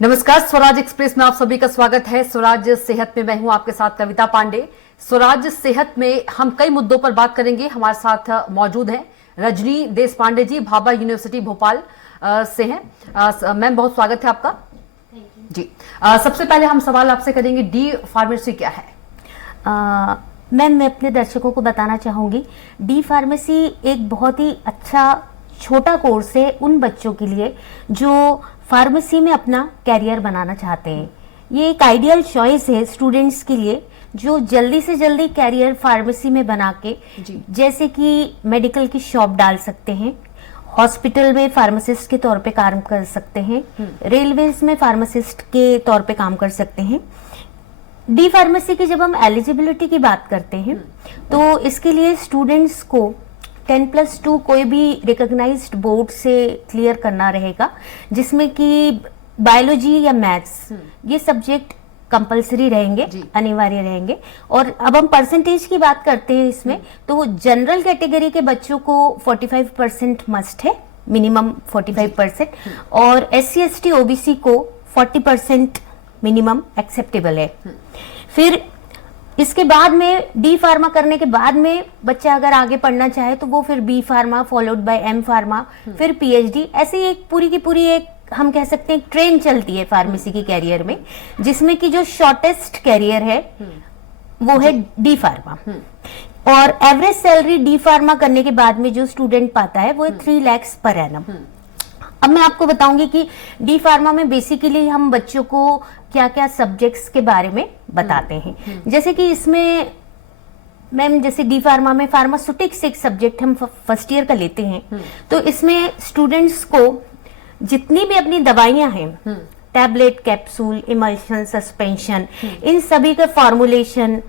नमस्कार, स्वराज एक्सप्रेस में आप सभी का स्वागत है। स्वराज सेहत में मैं हूं आपके साथ कविता पांडे। स्वराज सेहत में हम कई मुद्दों पर बात करेंगे। हमारे साथ मौजूद हैं रजनी देश पांडे जी, भाभा यूनिवर्सिटी भोपाल से हैं। मैम, बहुत स्वागत है आपका जी। सबसे पहले हम सवाल आपसे करेंगे, डी फार्मेसी क्या है? मैम, मैं अपने दर्शकों को बताना चाहूँगी, डी फार्मेसी एक बहुत ही अच्छा छोटा कोर्स है उन बच्चों के लिए जो फार्मेसी में अपना कैरियर बनाना चाहते हैं। ये एक आइडियल चॉइस है स्टूडेंट्स के लिए जो जल्दी से जल्दी कैरियर फार्मेसी में बना के, जैसे कि मेडिकल की शॉप डाल सकते हैं, हॉस्पिटल में फार्मासिस्ट के तौर पे काम कर सकते हैं, रेलवेज में फार्मासिस्ट के तौर पे काम कर सकते हैं। डी फार्मेसी की जब हम एलिजिबिलिटी की बात करते हैं तो इसके लिए स्टूडेंट्स को 10+2 कोई भी रिकॉग्नाइज्ड बोर्ड से क्लियर करना रहेगा, जिसमें कि बायोलॉजी या मैथ्स ये सब्जेक्ट कंपलसरी रहेंगे, अनिवार्य रहेंगे। और अब हम परसेंटेज की बात करते हैं इसमें, तो जनरल कैटेगरी के बच्चों को 45% मस्ट है, मिनिमम 45%, और SC ST OBC को 40% मिनिमम एक्सेप्टेबल है। फिर इसके बाद में डी फार्मा करने के बाद में बच्चा अगर आगे पढ़ना चाहे तो वो फिर B pharma followed by M pharma, फिर PhD, ऐसे एक पूरी की पूरी एक हम कह सकते हैं ट्रेन चलती है फार्मेसी की कैरियर में, जिसमें कि जो शॉर्टेस्ट कैरियर है वो है डी फार्मा। और एवरेज सैलरी डी फार्मा करने के बाद में जो स्टूडेंट पाता है वो 3 lakhs पर एनम। अब मैं आपको बताऊंगी कि डी फार्मा में बेसिकली हम बच्चों को क्या क्या सब्जेक्ट्स के बारे में बताते हैं। जैसे कि इसमें मैम, जैसे डी फार्मा में फार्मास्यूटिक्स एक सब्जेक्ट हम फर्स्ट ईयर का लेते हैं, तो इसमें स्टूडेंट्स को जितनी भी अपनी दवाइयां हैं, टैबलेट, कैप्सूल, इमल्शन, सस्पेंशन, इन सभी का फॉर्मुलेशन,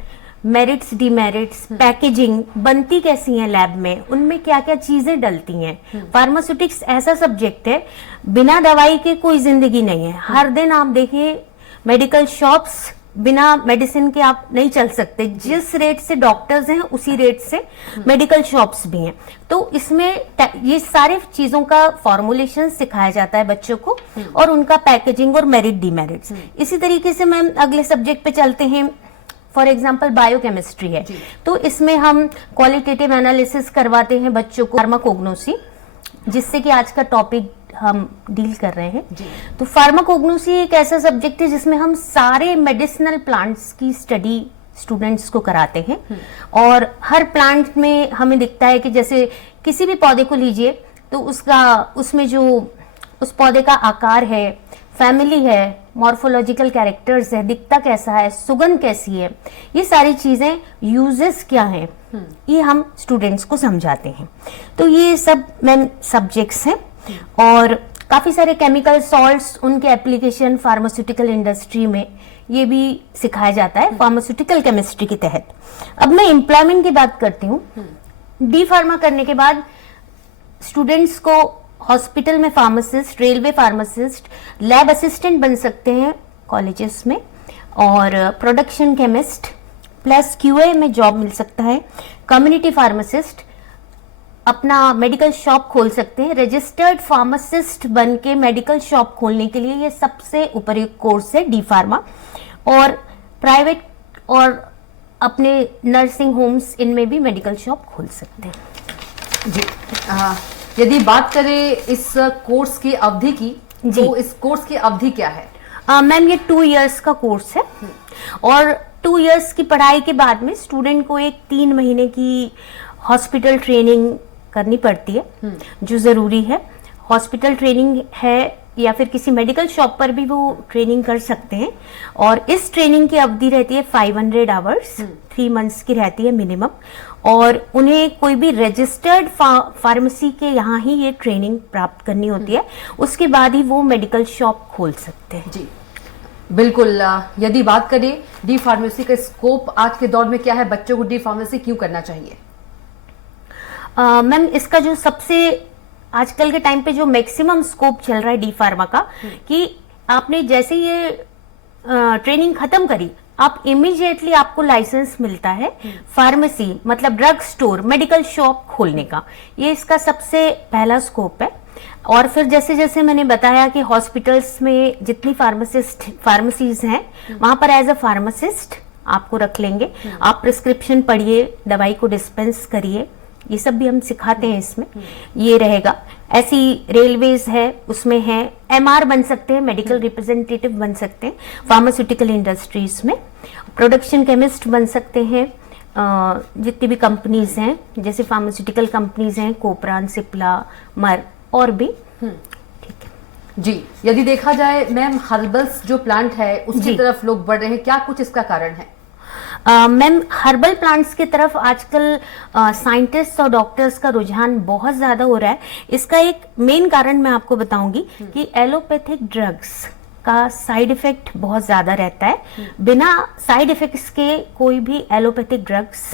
मेरिट्स, डीमेरिट्स, पैकेजिंग बनती कैसी है लैब में, उनमें क्या क्या चीजें डलती हैं। फार्मास्यूटिक्स ऐसा सब्जेक्ट है, बिना दवाई के कोई जिंदगी नहीं है। हर दिन आप देखिए मेडिकल शॉप्स, बिना मेडिसिन के आप नहीं चल सकते। जिस रेट से डॉक्टर्स हैं उसी रेट से मेडिकल शॉप्स भी हैं। तो इसमें ये सारे चीजों का फॉर्मुलेशन सिखाया जाता है बच्चों को, और उनका पैकेजिंग और मेरिट डीमेरिट्स। इसी तरीके से मैम अगले सब्जेक्ट पे चलते हैं। फॉर एग्जाम्पल बायोकेमिस्ट्री है, तो इसमें हम क्वालिटेटिव एनालिसिस करवाते हैं बच्चों को, फार्माकोग्नोसी, जिससे कि आज का टॉपिक हम डील कर रहे हैं। तो फार्माकोग्नोसी एक ऐसा सब्जेक्ट है जिसमें हम सारे मेडिसिनल प्लांट्स की स्टडी स्टूडेंट्स को कराते हैं। और हर प्लांट में हमें दिखता है कि जैसे किसी भी पौधे को लीजिए तो उसमें जो उस पौधे का आकार है, फैमिली है, मॉर्फोलॉजिकल कैरेक्टर्स है, दिखता कैसा है, सुगंध कैसी है, ये सारी चीजें, यूजेस क्या हैं, ये हम स्टूडेंट्स को समझाते हैं। तो ये सब मैम सब्जेक्ट्स हैं। और काफी सारे केमिकल सॉल्ट्स, उनके एप्लीकेशन फार्मास्यूटिकल इंडस्ट्री में ये भी सिखाया जाता है फार्मास्यूटिकल केमिस्ट्री के तहत। अब मैं एम्प्लॉयमेंट की बात करती हूँ। डी फार्मा करने के बाद स्टूडेंट्स को हॉस्पिटल में pharmacist, railway pharmacist, lab assistant बन सकते हैं कॉलेजेस में, और प्रोडक्शन केमिस्ट प्लस QA में जॉब मिल सकता है। कम्युनिटी फार्मासिस्ट अपना मेडिकल शॉप खोल सकते हैं। रजिस्टर्ड फार्मासिस्ट बन के मेडिकल शॉप खोलने के लिए ये सबसे उपयुक्त कोर्स है डी फार्मा। और प्राइवेट और अपने नर्सिंग होम्स, इनमें भी मेडिकल शॉप खोल सकते हैं। जी, यदि बात करें इस कोर्स की अवधि की, तो इस कोर्स की अवधि क्या है? मैम, ये 2 years का कोर्स है। और 2 years की पढ़ाई के बाद में स्टूडेंट को एक 3 महीने की हॉस्पिटल ट्रेनिंग करनी पड़ती है, जो जरूरी है। हॉस्पिटल ट्रेनिंग है या फिर किसी मेडिकल शॉप पर भी वो ट्रेनिंग कर सकते हैं। और इस ट्रेनिंग की अवधि रहती है 500 आवर्स, 3 months की रहती है मिनिमम। और उन्हें कोई भी रजिस्टर्ड फार्मेसी के यहाँ ही ये ट्रेनिंग प्राप्त करनी होती है, उसके बाद ही वो मेडिकल शॉप खोल सकते हैं। जी बिल्कुल। यदि बात करें डी फार्मेसी का स्कोप आज के दौर में क्या है, बच्चों को डी फार्मेसी क्यों करना चाहिए? मैम, इसका जो सबसे आजकल के टाइम पे जो मैक्सिमम स्कोप चल रहा है डी फार्मा का, कि आपने जैसे ये ट्रेनिंग खत्म करी, आप इमीडिएटली आपको लाइसेंस मिलता है फार्मेसी मतलब ड्रग स्टोर, मेडिकल शॉप खोलने का। ये इसका सबसे पहला स्कोप है। और फिर जैसे जैसे मैंने बताया कि हॉस्पिटल्स में जितनी फार्मेसीज हैं वहां पर एज अ फार्मासिस्ट आपको रख लेंगे। आप प्रिस्क्रिप्शन पढ़िए, दवाई को डिस्पेंस करिए, ये सब भी हम सिखाते हैं इसमें, ये रहेगा। ऐसी रेलवेज है, उसमें है एमआर बन सकते हैं, मेडिकल रिप्रेजेंटेटिव बन सकते हैं फार्मास्यूटिकल इंडस्ट्रीज में, प्रोडक्शन केमिस्ट बन सकते हैं। जितनी भी कंपनीज हैं, जैसे फार्मास्यूटिकल कंपनीज हैं, कोपरान, सिप्ला, मर और भी। ठीक है जी, यदि देखा जाए मैम हर्बल्स जो प्लांट है उसकी तरफ लोग बढ़ रहे हैं, क्या कुछ इसका कारण है? मैम हर्बल प्लांट्स की तरफ आजकल साइंटिस्ट और डॉक्टर्स का रुझान बहुत ज्यादा हो रहा है। इसका एक मेन कारण मैं आपको बताऊंगी कि एलोपैथिक ड्रग्स का साइड इफेक्ट बहुत ज्यादा रहता है। बिना साइड इफेक्ट्स के कोई भी एलोपैथिक ड्रग्स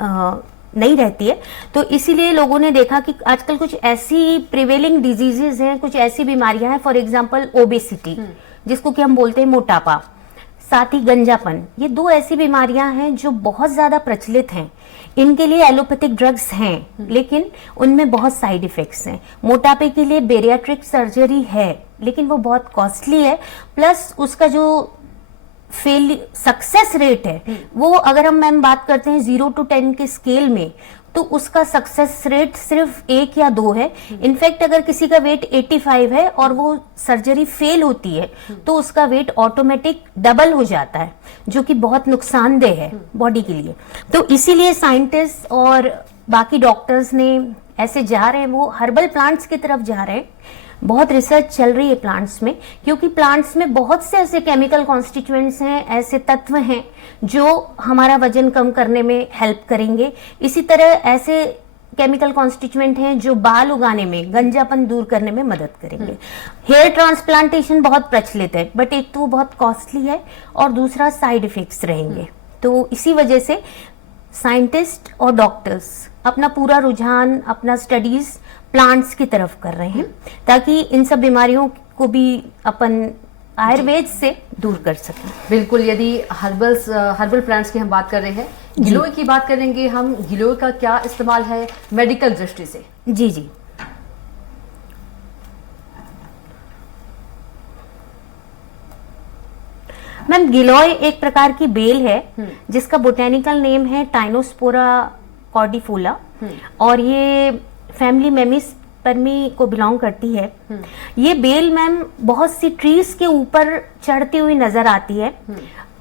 नहीं रहती है। तो इसीलिए लोगों ने देखा कि आजकल कुछ ऐसी प्रिवेलिंग डिजीजेज हैं, कुछ ऐसी बीमारियां हैं, फॉर एग्जांपल ओबेसिटी जिसको कि हम बोलते हैं मोटापा, साथ ही गंजापन, ये दो ऐसी बीमारियां हैं जो बहुत ज्यादा प्रचलित हैं। इनके लिए एलोपैथिक ड्रग्स हैं लेकिन उनमें बहुत साइड इफेक्ट्स हैं। मोटापे के लिए बेरियाट्रिक सर्जरी है लेकिन वो बहुत कॉस्टली है, प्लस उसका जो सक्सेस रेट है वो अगर हम मैम बात करते हैं 0 to 10 के स्केल में, तो उसका सक्सेस रेट सिर्फ 1 या 2 है। इनफैक्ट अगर किसी का वेट 85 है और वो सर्जरी फेल होती है तो उसका वेट ऑटोमेटिक डबल हो जाता है, जो कि बहुत नुकसानदेह है बॉडी के लिए। तो इसीलिए साइंटिस्ट और बाकी डॉक्टर्स ने ऐसे जा रहे हैं, वो हर्बल प्लांट्स की तरफ जा रहे हैं। बहुत रिसर्च चल रही है प्लांट्स में, क्योंकि प्लांट्स में बहुत से ऐसे केमिकल कॉन्स्टिट्यूएंट्स हैं, ऐसे तत्व हैं जो हमारा वजन कम करने में हेल्प करेंगे। इसी तरह ऐसे केमिकल कॉन्स्टिट्यूएंट हैं जो बाल उगाने में, गंजापन दूर करने में मदद करेंगे। हेयर ट्रांसप्लांटेशन बहुत प्रचलित है, बट एक तो वो बहुत कॉस्टली है और दूसरा साइड इफेक्ट्स रहेंगे। तो इसी वजह से साइंटिस्ट और डॉक्टर्स अपना पूरा रुझान, अपना स्टडीज प्लांट्स की तरफ कर रहे हैं ताकि इन सब बीमारियों को भी अपन आयुर्वेद से दूर कर सकें। बिल्कुल, यदि हर्बल प्लांट्स की हम बात कर रहे हैं, गिलोय की बात करेंगे हम, गिलोय का क्या इस्तेमाल है मेडिकल दृष्टि से? जी जी, मैम गिलोय एक प्रकार की बेल है जिसका बोटेनिकल नेम है टाइनोस्पोरा कॉर्डिफोला और ये फैमिली मेमिस्पर्मी को बिलोंग करती है। ये बेल मैम बहुत सी ट्रीज के ऊपर चढ़ती हुई नजर आती है,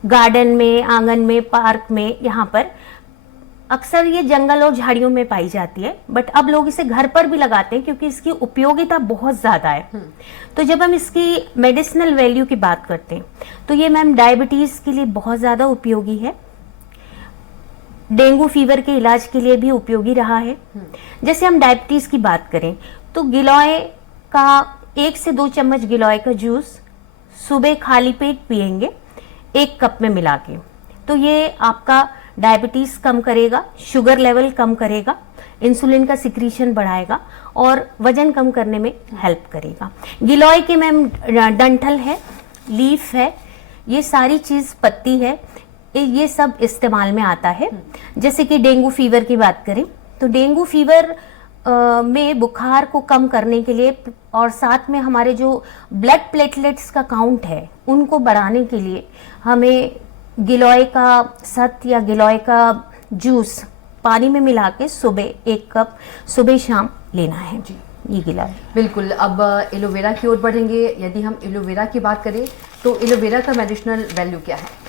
गार्डन में, आंगन में, पार्क में। यहाँ पर अक्सर ये जंगल और झाड़ियों में पाई जाती है, बट अब लोग इसे घर पर भी लगाते हैं क्योंकि इसकी उपयोगिता बहुत ज्यादा है। तो जब हम इसकी मेडिसिनल वैल्यू की बात करते हैं तो ये मैम डायबिटीज के लिए बहुत ज्यादा उपयोगी है, डेंगू फीवर के इलाज के लिए भी उपयोगी रहा है। जैसे हम डायबिटीज की बात करें तो गिलोय का 1 से 2 चम्मच गिलोय का जूस सुबह खाली पेट पिएंगे 1 कप में मिला के, तो ये आपका डायबिटीज कम करेगा, शुगर लेवल कम करेगा, इंसुलिन का सिक्रीशन बढ़ाएगा और वजन कम करने में हेल्प करेगा। गिलोय के मैम डंठल है, लीफ है, ये सारी चीज, पत्ती है, ये सब इस्तेमाल में आता है। जैसे कि डेंगू फीवर की बात करें तो डेंगू फीवर में बुखार को कम करने के लिए और साथ में हमारे जो ब्लड प्लेटलेट्स का काउंट है उनको बढ़ाने के लिए हमें गिलोय का सत या गिलोय का जूस पानी में मिला के सुबह 1 कप सुबह शाम लेना है जी, ये गिलोय। बिल्कुल, अब एलोवेरा की ओर बढ़ेंगे। यदि हम एलोवेरा की बात करें तो एलोवेरा का मेडिसिनल वैल्यू क्या है?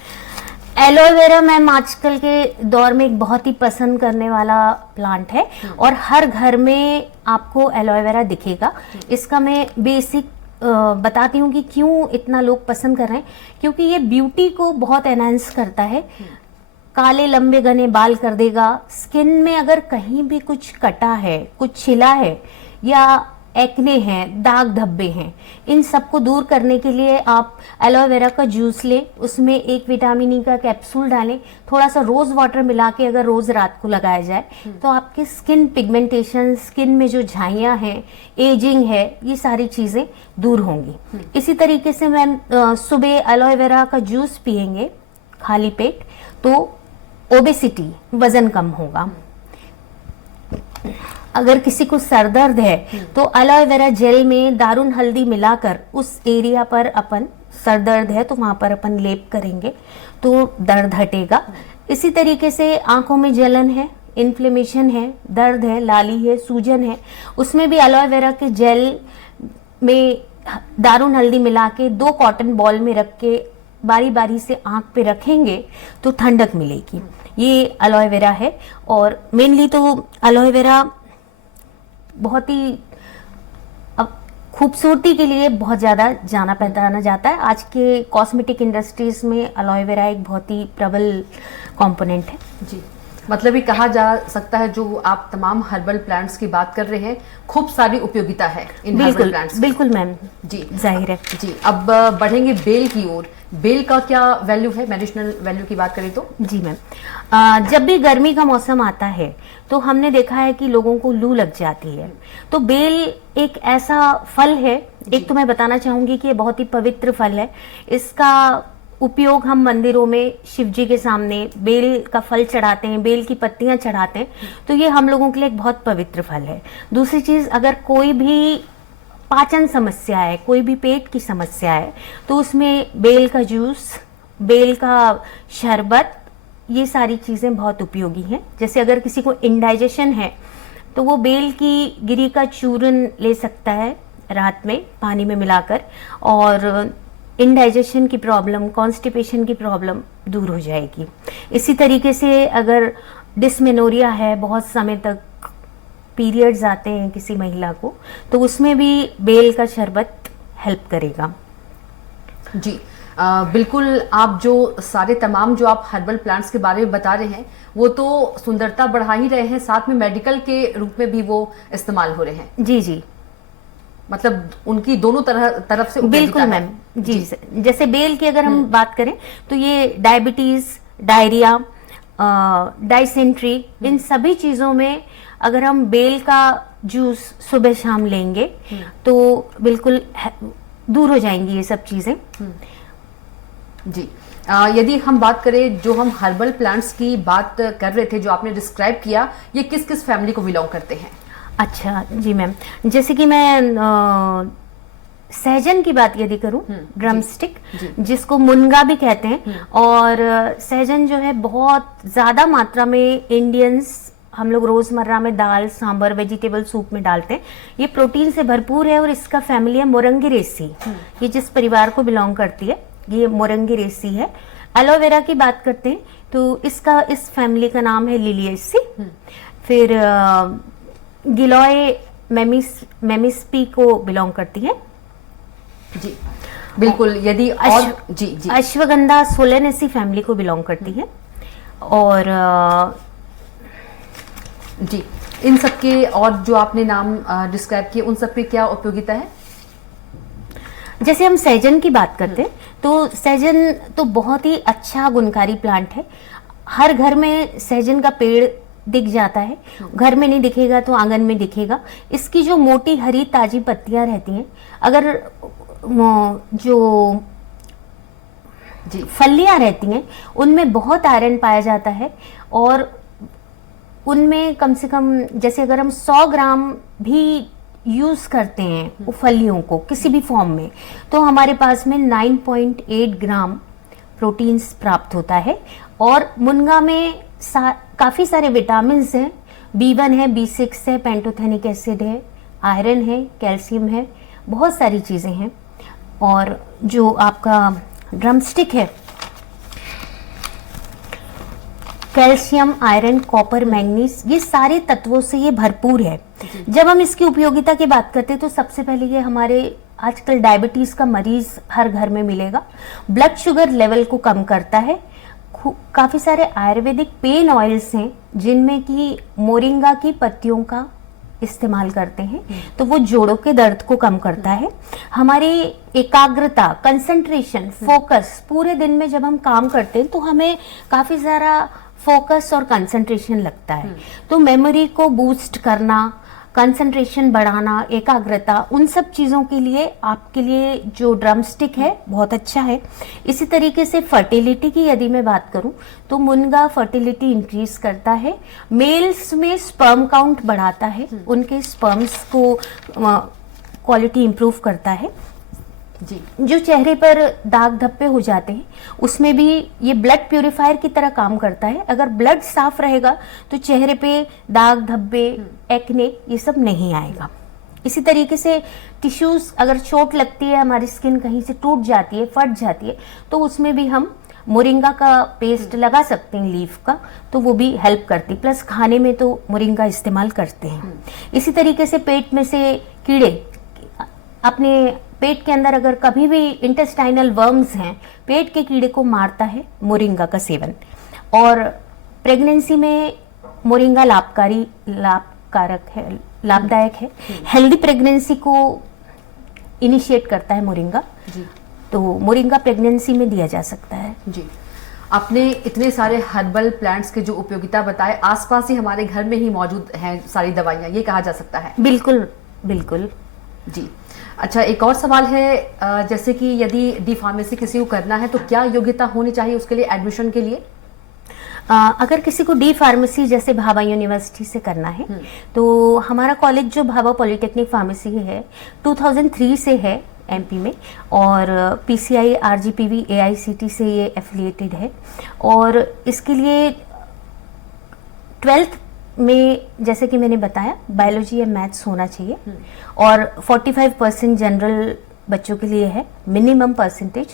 एलोवेरा मैम आजकल के दौर में एक बहुत ही पसंद करने वाला प्लांट है और हर घर में आपको एलोवेरा दिखेगा। इसका मैं बेसिक बताती हूँ कि क्यों इतना लोग पसंद कर रहे हैं, क्योंकि ये ब्यूटी को बहुत एनहांस करता है, काले लंबे घने बाल कर देगा। स्किन में अगर कहीं भी कुछ कटा है, कुछ छिला है या एक्ने हैं, दाग धब्बे हैं, इन सबको दूर करने के लिए आप एलोवेरा का जूस लें, उसमें 1 विटामिन ई का कैप्सूल डालें, थोड़ा सा रोज वाटर मिला के अगर रोज रात को लगाया जाए तो आपके स्किन पिगमेंटेशन, स्किन में जो झाइयाँ हैं, एजिंग है, ये सारी चीजें दूर होंगी। इसी तरीके से मैम सुबह एलोवेरा का जूस पिएंगे खाली पेट तो ओबेसिटी, वजन कम होगा। अगर किसी को सर दर्द है तो एलोए वेरा जेल में दारुन हल्दी मिलाकर उस एरिया पर अपन, सर दर्द है तो वहां पर अपन लेप करेंगे तो दर्द हटेगा। इसी तरीके से आंखों में जलन है, इन्फ्लेमेशन है, दर्द है, लाली है, सूजन है, उसमें भी एलोए वेरा के जेल में दारुन हल्दी मिला के 2 कॉटन बॉल में रख के बारी बारी से आंख पे रखेंगे तो ठंडक मिलेगी। ये एलोए वेरा है। और मेनली तो एलोए वेरा बहुत ही अब खूबसूरती के लिए बहुत ज़्यादा जाना पहचाना जाता है। आज के कॉस्मेटिक इंडस्ट्रीज में एलोए वेरा एक बहुत ही प्रबल कंपोनेंट है। जी, मतलब ये कहा जा सकता है जो आप तमाम हर्बल प्लांट्स की बात कर रहे हैं, खूब सारी उपयोगिता है इन हर्बल प्लांट्स। बिल्कुल मैम, जी जाहिर है। जी, अब बढ़ेंगे बेल की ओर। बेल का क्या वैल्यू है, मेडिसिनल वैल्यू की बात करें तो? जी मैम, जब भी गर्मी का मौसम आता है तो हमने देखा है कि लोगों को लू लग जाती है, तो बेल एक ऐसा फल है, एक तो मैं बताना चाहूंगी कि ये बहुत ही पवित्र फल है। इसका उपयोग हम मंदिरों में शिव जी के सामने बेल का फल चढ़ाते हैं, बेल की पत्तियां चढ़ाते हैं, तो ये हम लोगों के लिए एक बहुत पवित्र फल है। दूसरी चीज, अगर कोई भी पाचन समस्या है, कोई भी पेट की समस्या है, तो उसमें बेल का जूस, बेल का शरबत, ये सारी चीजें बहुत उपयोगी हैं। जैसे अगर किसी को इंडाइजेशन है तो वो बेल की गिरी का चूर्ण ले सकता है रात में पानी में मिलाकर, और इंडाइजेशन की प्रॉब्लम, कॉन्स्टिपेशन की प्रॉब्लम दूर हो जाएगी। इसी तरीके से अगर डिस्मेनोरिया है, बहुत समय तक पीरियड्स आते हैं किसी महिला को, तो उसमें भी बेल का शरबत हेल्प करेगा। जी, बिल्कुल। आप जो सारे तमाम जो आप हर्बल प्लांट्स के बारे में बता रहे हैं वो तो सुंदरता बढ़ा ही रहे हैं, साथ में मेडिकल के रूप में भी वो इस्तेमाल हो रहे हैं। जी जी, मतलब उनकी दोनों तरफ से बिल्कुल मैम। जी, जैसे बेल की अगर हम बात करें तो ये डायबिटीज, डायरिया, डाइसेंट्री, इन सभी चीजों में अगर हम बेल का जूस सुबह शाम लेंगे तो बिल्कुल दूर हो जाएंगी ये सब चीजें। जी, यदि हम बात करें, जो हम हर्बल प्लांट्स की बात कर रहे थे, जो आपने डिस्क्राइब किया, ये किस किस फैमिली को बिलोंग करते हैं? अच्छा जी मैम, जैसे कि मैं सहजन की बात यदि करूं, ड्रमस्टिक, जिसको मुनगा भी कहते हैं, और सहजन जो है बहुत ज्यादा मात्रा में इंडियंस हम लोग रोजमर्रा में दाल, सांबर, वेजिटेबल सूप में डालते हैं। ये प्रोटीन से भरपूर है और इसका फैमिली है मोरंगेरेसी। ये जिस परिवार को बिलोंग करती है ये मोरंगेरेसी है। एलोवेरा की बात करते हैं तो इसका, इस फैमिली का नाम है लिलियेसी। फिर गिलोय मेमिस्पी को बिलोंग करती है। जी बिल्कुल। यदि और जी अश्वगंधा सोलेनेसी फैमिली को बिलोंग करती है। और जी, इन सब के और जो आपने नाम डिस्क्राइब किए, उन सब पे क्या उपयोगिता है? जैसे हम सहजन की बात करते हैं तो सहजन तो बहुत ही अच्छा गुणकारी प्लांट है। हर घर में सहजन का पेड़ दिख जाता है, घर में नहीं दिखेगा तो आंगन में दिखेगा। इसकी जो मोटी हरी ताजी पत्तियां रहती हैं, अगर जो जी फलियां रहती हैं उनमें बहुत आयरन पाया जाता है, और उनमें कम से कम, जैसे अगर हम 100 ग्राम भी यूज करते हैं वो फलियों को किसी भी फॉर्म में, तो हमारे पास में 9.8 ग्राम प्रोटीन्स प्राप्त होता है। और मुनगा में काफी सारे विटामिन हैं, B1 है, B6 है, पेंटोथेनिक एसिड है, आयरन है, कैल्शियम है, बहुत सारी चीजें हैं। और जो आपका ड्रमस्टिक है, कैल्शियम, आयरन, कॉपर, मैंगनीज, ये सारे तत्वों से ये भरपूर है। जब हम इसकी उपयोगिता की बात करते हैं तो सबसे पहले ये हमारे आजकल डायबिटीज का मरीज हर घर में मिलेगा, ब्लड शुगर लेवल को कम करता है। काफी सारे आयुर्वेदिक पेन ऑयल्स हैं जिनमें कि मोरिंगा की पत्तियों का इस्तेमाल करते हैं, तो वो जोड़ों के दर्द को कम करता है। हमारी एकाग्रता, कंसंट्रेशन, फोकस, पूरे दिन में जब हम काम करते हैं तो हमें काफी सारा फोकस और कंसंट्रेशन लगता है, तो मेमोरी को बूस्ट करना, कंसंट्रेशन बढ़ाना, एकाग्रता, उन सब चीज़ों के लिए आपके लिए जो ड्रम स्टिक है बहुत अच्छा है। इसी तरीके से फर्टिलिटी की यदि मैं बात करूं तो मुनगा फर्टिलिटी इंक्रीज करता है, मेल्स में स्पर्म काउंट बढ़ाता है, उनके स्पर्म्स को क्वालिटी इंप्रूव करता है। जी, जो चेहरे पर दाग धब्बे हो जाते हैं उसमें भी ये ब्लड प्यूरिफायर की तरह काम करता है। अगर ब्लड साफ रहेगा तो चेहरे पे दाग धब्बे, एक्ने ये सब नहीं आएगा। इसी तरीके से टिश्यूज, अगर चोट लगती है, हमारी स्किन कहीं से टूट जाती है, फट जाती है, तो उसमें भी हम मोरिंगा का पेस्ट लगा सकते हैं लीफ का, तो वो भी हेल्प करती। प्लस खाने में तो मोरिंगा इस्तेमाल करते हैं। इसी तरीके से पेट में से कीड़े, अपने पेट के अंदर अगर कभी भी इंटेस्टाइनल वर्म्स हैं, पेट के कीड़े को मारता है मोरिंगा का सेवन। और प्रेगनेंसी में मोरिंगा लाभकारक है, लाभदायक है। हेल्दी प्रेगनेंसी को इनिशिएट करता है मोरिंगा। जी, तो मोरिंगा प्रेगनेंसी में दिया जा सकता है। जी। आपने इतने सारे हर्बल प्लांट्स के जो उपयोगिता बताए, आसपास ही हमारे घर में ही मौजूद हैं सारी दवाइयाँ, ये कहा जा सकता है? बिल्कुल बिल्कुल। जी। अच्छा, एक और सवाल है, जैसे कि यदि डी फार्मेसी किसी को करना है तो क्या योग्यता होनी चाहिए उसके लिए, एडमिशन के लिए? अगर किसी को डी फार्मेसी जैसे भाभा यूनिवर्सिटी से करना है तो हमारा कॉलेज जो भाभा पॉलिटेक्निक फार्मेसी है 2003 से है एमपी में, और पीसीआई आरजीपीवी एआईसीटी से ये एफिलिएटेड है। और इसके लिए 12th में जैसे कि मैंने बताया बायोलॉजी या मैथ्स होना चाहिए, और 45% जनरल बच्चों के लिए है मिनिमम परसेंटेज,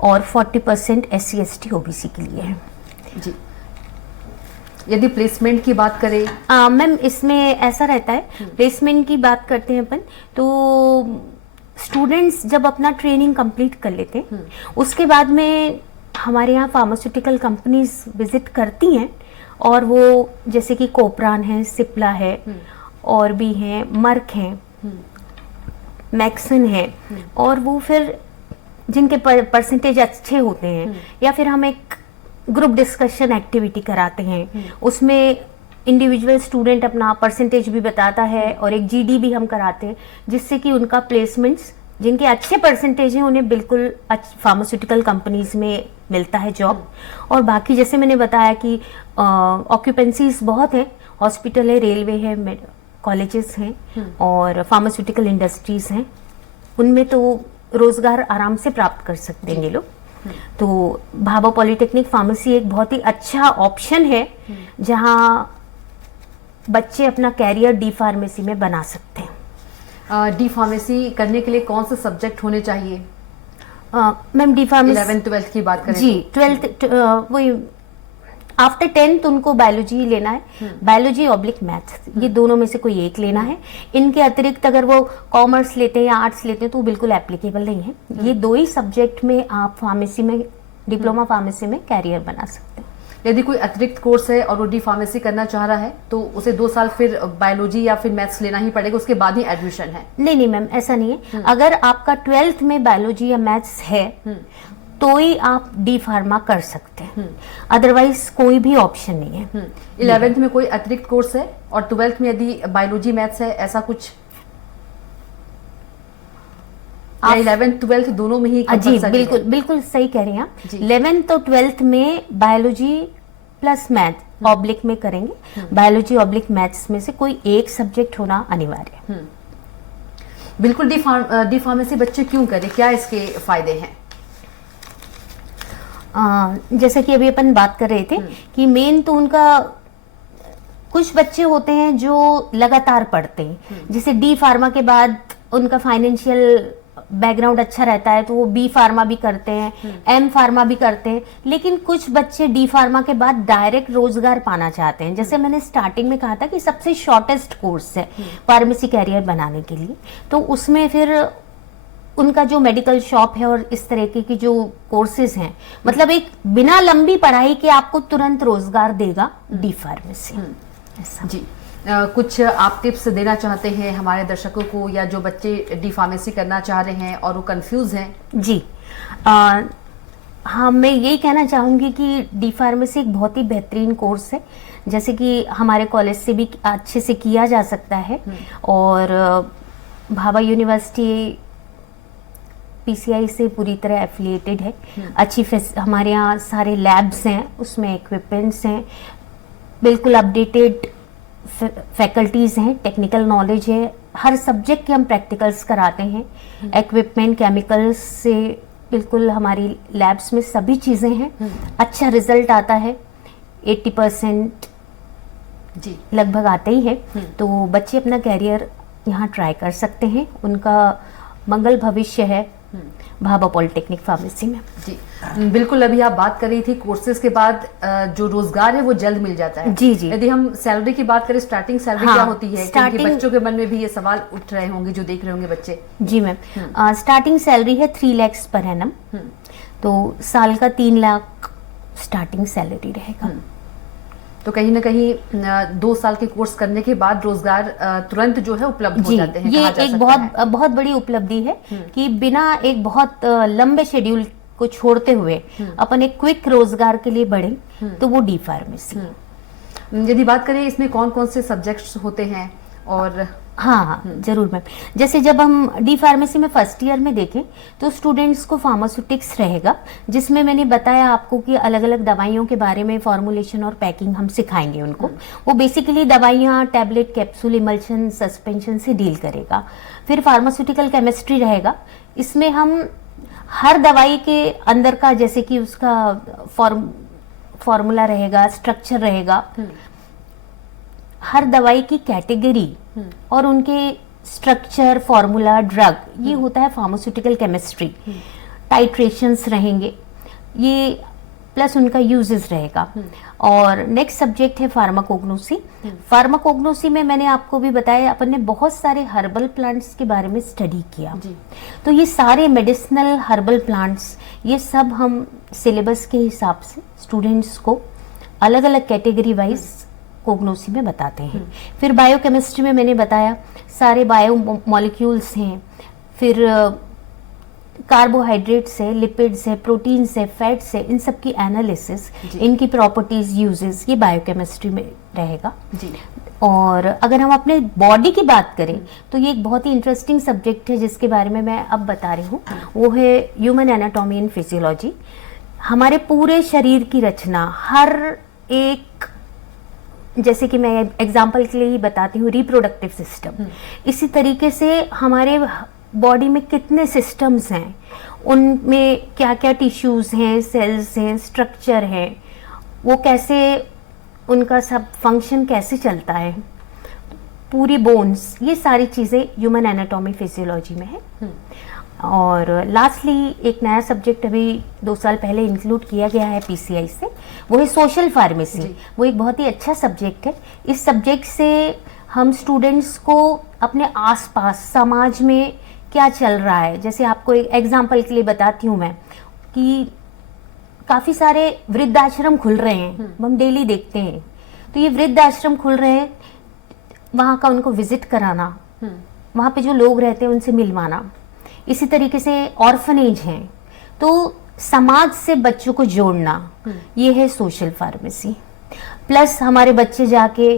और 40% SC ST OBC के लिए है। जी। यदि प्लेसमेंट की बात करें, मैम इसमें ऐसा रहता है, प्लेसमेंट की बात करते हैं अपन तो स्टूडेंट्स जब अपना ट्रेनिंग कंप्लीट कर लेते हैं उसके बाद में हमारे यहाँ फार्मास्यूटिकल कंपनीज विजिट करती हैं, और वो जैसे कि कोपरान है, सिप्ला है, और भी हैं, मर्क हैं, मैक्सन है, और वो फिर जिनके परसेंटेज अच्छे होते हैं या फिर हम एक ग्रुप डिस्कशन एक्टिविटी कराते हैं, उसमें इंडिविजुअल स्टूडेंट अपना परसेंटेज भी बताता है और एक जीडी भी हम कराते हैं, जिससे कि उनका प्लेसमेंट्स, जिनके अच्छे परसेंटेज हैं उन्हें बिल्कुल फार्मास्यूटिकल कंपनीज में मिलता है जॉब। और बाकी जैसे मैंने बताया कि ऑक्यूपेंसीज बहुत हैं, हॉस्पिटल है, रेलवे है, कॉलेजेस हैं और फार्मास्यूटिकल इंडस्ट्रीज हैं, उनमें तो रोजगार आराम से प्राप्त कर सकते हैं ये लोग। तो भाभा पॉलिटेक्निक फार्मेसी एक बहुत ही अच्छा ऑप्शन है जहां बच्चे अपना कैरियर डी फार्मेसी में बना सकते हैं। डी फार्मेसी करने के लिए कौन से सब्जेक्ट होने चाहिए? Ma'am D pharmacy 11th 12th की बात करें जी, 12th वही आफ्टर 10th उनको बायोलॉजी लेना है, बायोलॉजी ऑब्लिक मैथ्स, ये दोनों में से कोई एक लेना है। इनके अतिरिक्त अगर वो कॉमर्स लेते हैं या आर्ट्स लेते हैं तो वो बिल्कुल एप्लीकेबल नहीं है। ये दो ही सब्जेक्ट में आप फार्मेसी में, डिप्लोमा फार्मेसी में कैरियर बना सकते हैं। यदि कोई अतिरिक्त कोर्स है और वो डी फार्मेसी करना चाह रहा है तो उसे 2 साल फिर बायोलॉजी या फिर मैथ्स लेना ही पड़ेगा, उसके बाद ही एडमिशन है? नहीं नहीं मैम, ऐसा नहीं है। अगर आपका 12th में बायोलॉजी या मैथ्स है तो ही आप डी फार्मा कर सकते हैं, अदरवाइज कोई भी ऑप्शन नहीं है। 11th में कोई अतिरिक्त कोर्स है और 12th में यदि बायोलॉजी मैथ्स है, ऐसा कुछ? या 11th 12th दोनों में ही जी compulsory बिल्कुल है? बिल्कुल सही कह रही हैं आप। जी। 11th और 12th में बायोलॉजी प्लस मैथ ऑब्लिक में करेंगे, बायोलॉजी ऑब्लिक मैथ्स में से कोई एक सब्जेक्ट होना अनिवार्य है। बिल्कुल। डी फार्मेसी बच्चे क्यों करें, क्या इसके फायदे हैं? जैसे कि अभी अपन बात कर रहे थे कि मेन तो उनका, कुछ बच्चे होते हैं जो लगातार पढ़ते हैं, जैसे डी फार्मा के बाद उनका फाइनेंशियल बैकग्राउंड अच्छा रहता है तो वो बी फार्मा भी करते हैं, एम फार्मा भी करते हैं। लेकिन कुछ बच्चे डी फार्मा के बाद डायरेक्ट रोजगार पाना चाहते हैं, जैसे मैंने स्टार्टिंग में कहा था कि सबसे शॉर्टेस्ट कोर्स है फार्मेसी कैरियर बनाने के लिए, तो उसमें फिर उनका जो मेडिकल शॉप है और इस तरह की जो कोर्सेज हैं, मतलब एक बिना लंबी पढ़ाई के आपको तुरंत रोजगार देगा डी फार्मेसी। ऐसा जी। कुछ आप टिप्स देना चाहते हैं हमारे दर्शकों को, या जो बच्चे डी फार्मेसी करना चाह रहे हैं और वो कंफ्यूज हैं? जी, हाँ, मैं यही कहना चाहूँगी कि डी फार्मेसी एक बहुत ही बेहतरीन कोर्स है, जैसे कि हमारे कॉलेज से भी अच्छे से किया जा सकता है। और भाभा यूनिवर्सिटी पीसीआई से पूरी तरह एफिलिएटेड है। अच्छी हमारे यहाँ सारे लैब्स हैं, उसमें इक्विपमेंट्स हैं, बिल्कुल अपडेटेड फैकल्टीज़ हैं, टेक्निकल नॉलेज है, हर सब्जेक्ट के हम प्रैक्टिकल्स कराते हैं। इक्विपमेंट केमिकल्स से बिल्कुल हमारी लैब्स में सभी चीज़ें हैं। अच्छा रिजल्ट आता है, 80% जी लगभग आते ही है। तो बच्चे अपना कैरियर यहाँ ट्राई कर सकते हैं, उनका मंगल भविष्य है भाभा पॉलिटेक्निक फार्मेसी में। जी बिल्कुल। अभी आप बात कर रही थी कोर्सेज के बाद जो रोजगार है वो जल्द मिल जाता है। जी जी। यदि हम सैलरी की बात करें, स्टार्टिंग सैलरी हाँ, क्या होती है? क्योंकि starting- बच्चों के मन में भी ये सवाल उठ रहे होंगे, जो देख रहे होंगे बच्चे। जी मैम, स्टार्टिंग सैलरी है 3 लाख पर एनम, तो साल का 3 लाख स्टार्टिंग सैलरी रहेगा। तो कहीं ना कहीं 2 साल के कोर्स करने के बाद रोजगार तुरंत जो है उपलब्ध हो जी, जाते हैं, ये कहा जा एक सकता है। बहुत बड़ी उपलब्धि है कि बिना एक बहुत लंबे शेड्यूल को छोड़ते हुए अपन एक क्विक रोजगार के लिए बढ़े, तो वो डी फार्मेसी। यदि बात करें इसमें कौन कौन से सब्जेक्ट्स होते हैं और हाँ, जरूर मैम। जैसे जब हम डी फार्मेसी में फर्स्ट ईयर में देखें तो स्टूडेंट्स को फार्मास्यूटिक्स रहेगा, जिसमें मैंने बताया आपको कि अलग अलग दवाइयों के बारे में फॉर्मुलेशन और पैकिंग हम सिखाएंगे उनको। वो बेसिकली दवाइयाँ, टैबलेट, कैप्सूल, इमल्शन, सस्पेंशन से डील करेगा। फिर फार्मास्यूटिकल केमिस्ट्री रहेगा, इसमें हम हर दवाई के अंदर का, जैसे कि उसका फॉर्मूला रहेगा, स्ट्रक्चर रहेगा, हर दवाई की कैटेगरी और उनके स्ट्रक्चर, फॉर्मूला, ड्रग, ये होता है फार्मास्यूटिकल केमिस्ट्री। टाइट्रेशंस रहेंगे ये, प्लस उनका यूजेस रहेगा। और नेक्स्ट सब्जेक्ट है फार्माकोग्नोसी। फार्माकोग्नोसी में मैंने आपको भी बताया, अपन ने बहुत सारे हर्बल प्लांट्स के बारे में स्टडी किया। तो ये सारे मेडिसिनल हर्बल प्लांट्स, ये सब हम सिलेबस के हिसाब से स्टूडेंट्स को अलग अलग कैटेगरी वाइज कोग्नोसी में बताते हैं। फिर बायोकेमिस्ट्री में मैंने बताया सारे बायो मॉलिक्यूल्स हैं, फिर कार्बोहाइड्रेट्स है, लिपिड्स है, प्रोटीन्स है, फैट्स है, इन सब की एनालिसिस, इनकी प्रॉपर्टीज, यूजेस, ये बायोकेमिस्ट्री में रहेगा। जी। और अगर हम अपने बॉडी की बात करें तो ये एक बहुत ही इंटरेस्टिंग सब्जेक्ट है जिसके बारे में मैं अब बता रही हूँ, वो है ह्यूमन एनाटॉमी एंड फिजियोलॉजी। हमारे पूरे शरीर की रचना, हर एक, जैसे कि मैं एग्जाम्पल के लिए ही बताती हूँ, रिप्रोडक्टिव सिस्टम, इसी तरीके से हमारे बॉडी में कितने सिस्टम्स हैं, उनमें क्या क्या टिश्यूज हैं, सेल्स हैं, स्ट्रक्चर हैं, वो कैसे, उनका सब फंक्शन कैसे चलता है, पूरी बोन्स, ये सारी चीज़ें ह्यूमन एनाटॉमी फिजियोलॉजी में है। और लास्टली एक नया सब्जेक्ट अभी 2 साल पहले इंक्लूड किया गया है पीसीआई से, वो है सोशल फार्मेसी। वो एक बहुत ही अच्छा सब्जेक्ट है। इस सब्जेक्ट से हम स्टूडेंट्स को अपने आसपास समाज में क्या चल रहा है, जैसे आपको एक एग्जांपल के लिए बताती हूँ मैं कि काफ़ी सारे वृद्धाश्रम खुल रहे हैं, हम डेली देखते हैं। तो ये वृद्धाश्रम खुल रहे हैं, वहाँ का उनको विजिट कराना, वहाँ पे जो लोग रहते हैं उनसे मिलवाना। इसी तरीके से ऑर्फनेज हैं, तो समाज से बच्चों को जोड़ना, ये है सोशल फार्मेसी। प्लस हमारे बच्चे जाके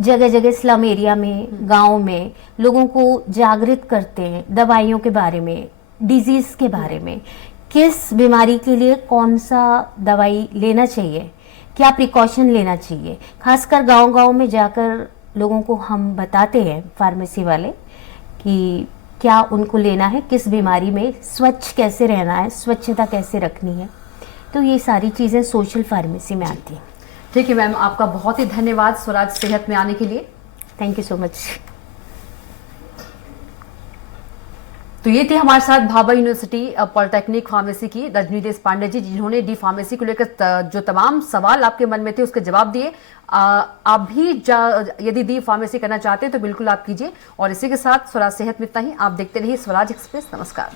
जगह जगह स्लम एरिया में, गांव में लोगों को जागृत करते हैं दवाइयों के बारे में, डिजीज के बारे में, किस बीमारी के लिए कौन सा दवाई लेना चाहिए, क्या प्रिकॉशन लेना चाहिए। खासकर गांव-गांव में जाकर लोगों को हम बताते हैं फार्मेसी वाले कि क्या उनको लेना है, किस बीमारी में स्वच्छ कैसे रहना है, स्वच्छता कैसे रखनी है। तो ये सारी चीज़ें सोशल फार्मेसी में आती हैं। ठीक है मैम, आपका बहुत ही धन्यवाद स्वराज सेहत में आने के लिए। Thank you so much. तो ये थी हमारे साथ भाभा यूनिवर्सिटी पॉलिटेक्निक फार्मेसी की रजनी देशपांडे जी, जिन्होंने डी फार्मेसी को लेकर जो तमाम सवाल आपके मन में थे उसके जवाब दिए। आप भी यदि डी फार्मेसी करना चाहते हैं तो बिल्कुल आप कीजिए। और इसी के साथ स्वराज सेहत में इतना ही। आप देखते रहिए स्वराज एक्सप्रेस। नमस्कार।